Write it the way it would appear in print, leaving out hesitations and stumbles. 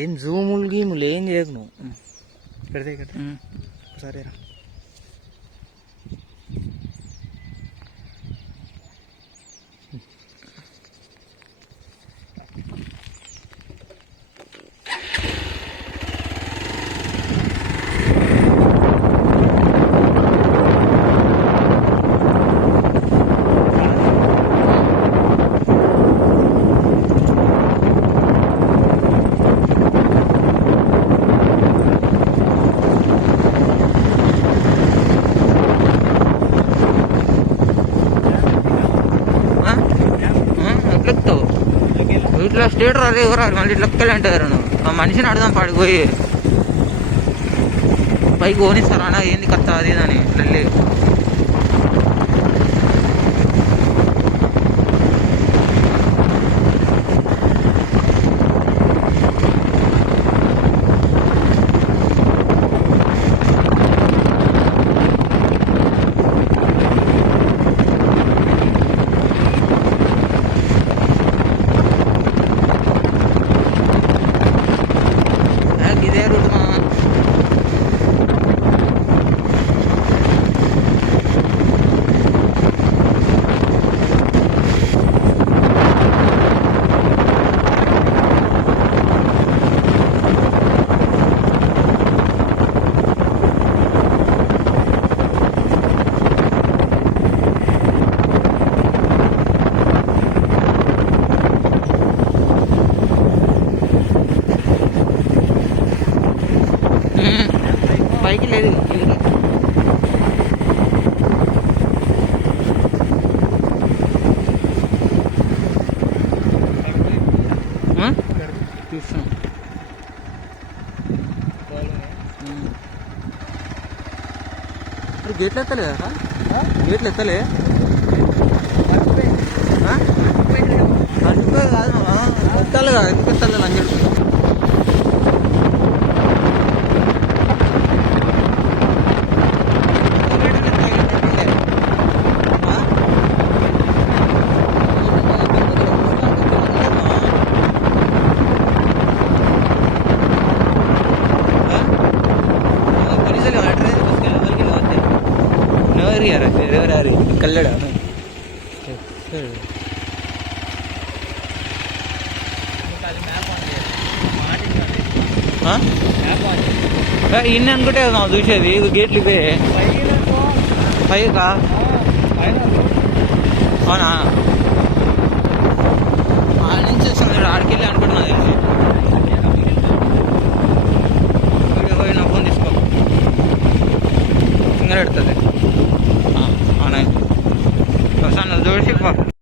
ఏం జూములు గీములు ఏం చేయకు నువ్వు. పెడితే సరేరా. ఇట్లా స్టేట్ రాదు ఎవరు మళ్ళీ ఇట్లా అంటారు. ఆ మనిషిని అడదాం పడిపోయి పైకి ఓనిస్తారా అన్న ఏంది కత్త అది అని వెళ్ళి. ఇదే రూట్ మా పైకి లేదు. చూసాం గేట్లు ఎత్తలే కదా, గేట్లు ఎత్తలే మర్చిపోయి కాదు ఎత్తాలి కదా, ఎందుకు ఎత్తాలి అని చెప్పి. यार कल्लड़ ఇన్ని అనుకుంటే కదా చూసేది. గేట్లు ఇవే పైకా అవునా, ఆడ నుంచి వస్తుంది ఆడికెళ్ళి అనుకుంటున్నది. వీడియో పోయి నా ఫోన్ తీసుకో, ఫింగర్ పెడుతుంది.